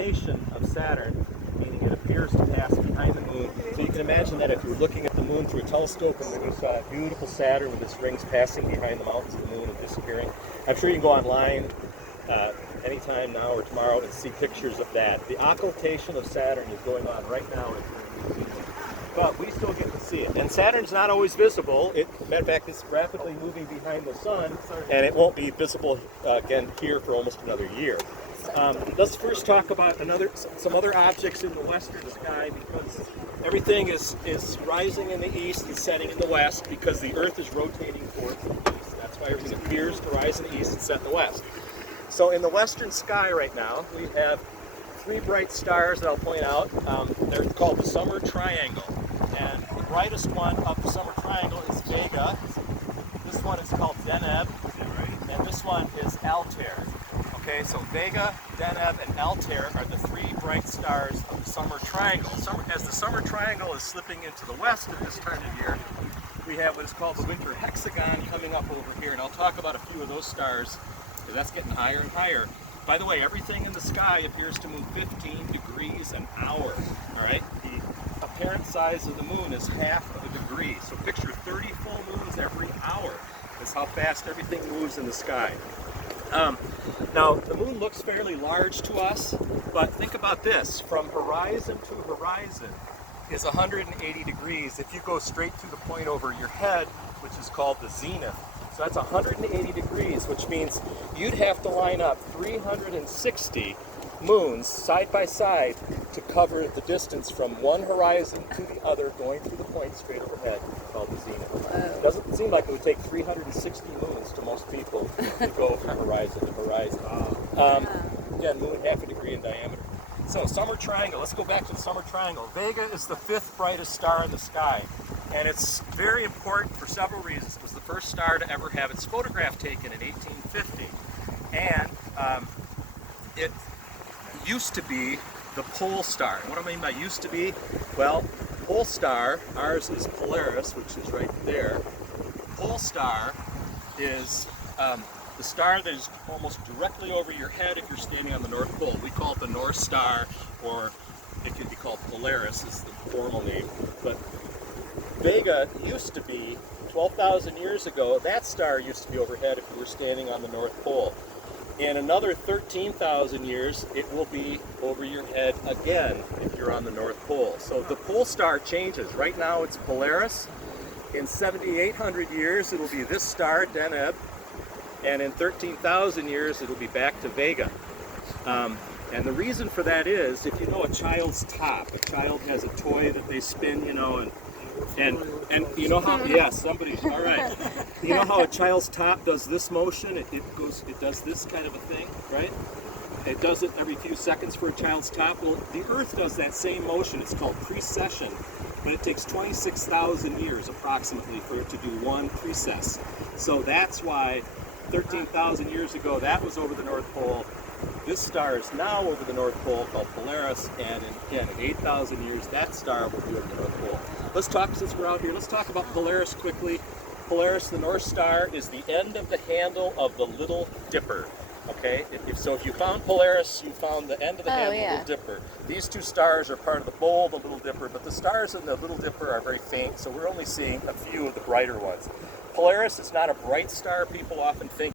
occultation of Saturn, meaning it appears to pass behind the moon. So you can imagine that if you were looking at the moon through a telescope and then you saw that beautiful Saturn with its rings passing behind the mountains of the moon and disappearing. I'm sure you can go online anytime now or tomorrow and see pictures of that. The occultation of Saturn is going on right now, but we still get to see it. And Saturn's not always visible. Matter of fact, it's rapidly moving behind the sun, and it won't be visible again here for almost another year. Let's first talk about some other objects in the western sky, because everything is rising in the east and setting in the west because the Earth is rotating towards the east. That's why everything appears to rise in the east and set in the west. So in the western sky right now, we have three bright stars that I'll point out. They're called the Summer Triangle. And the brightest one of the Summer Triangle is Vega. This one is called Deneb, and this one is Altair. Okay, so Vega, Deneb, and Altair are the three bright stars of the Summer Triangle. As the Summer Triangle is slipping into the west at this time of year, we have what is called the Winter Hexagon coming up over here, and I'll talk about a few of those stars, because that's getting higher and higher. By the way, everything in the sky appears to move 15 degrees an hour, all right? The apparent size of the moon is half of a degree, so picture 30 full moons every hour. That's how fast everything moves in the sky. Now, the moon looks fairly large to us, but think about this. From horizon to horizon is 180 degrees if you go straight to the point over your head, which is called the zenith. So that's 180 degrees, which means you'd have to line up 360 moons side by side to cover the distance from one horizon to the other, going through the point straight overhead, called the zenith. It doesn't seem like it would take 360 moons to most people to go from horizon to horizon. Again, moon half a degree in diameter. So Summer Triangle, let's go back to the Summer Triangle. Vega is the fifth brightest star in the sky, and it's very important for several reasons. It was the first star to ever have its photograph taken in 1850, and it used to be the pole star. And what do I mean by used to be? Well, pole star, ours is Polaris, which is right there. Pole star is the star that is almost directly over your head if you're standing on the North Pole. We call it the North Star, or it could be called Polaris, is the formal name. But Vega used to be, 12,000 years ago, that star used to be overhead if you were standing on the North Pole. In another 13,000 years, it will be over your head again if you're on the North Pole. So the pole star changes. Right now it's Polaris. In 7,800 years, it'll be this star, Deneb. And in 13,000 years, it'll be back to Vega. And the reason for that is, if you know a child's top, a child has a toy that they spin, you know, and you know how, yes, somebody's, all right. You know how a child's top does this motion? It does this kind of a thing, right? It does it every few seconds for a child's top. Well, the Earth does that same motion. It's called precession, but it takes 26,000 years approximately for it to do one precess. So that's why 13,000 years ago, that was over the North Pole. This star is now over the North Pole, called Polaris, and in 8,000 years, that star will be over the North Pole. Let's talk, since we're out here, let's talk about Polaris quickly. Polaris, the North Star, is the end of the handle of the Little Dipper. Okay, so if you found Polaris, you found the end of the handle of the Little Dipper. These two stars are part of the bowl of the Little Dipper, but the stars in the Little Dipper are very faint, so we're only seeing a few of the brighter ones. Polaris is not a bright star. People often think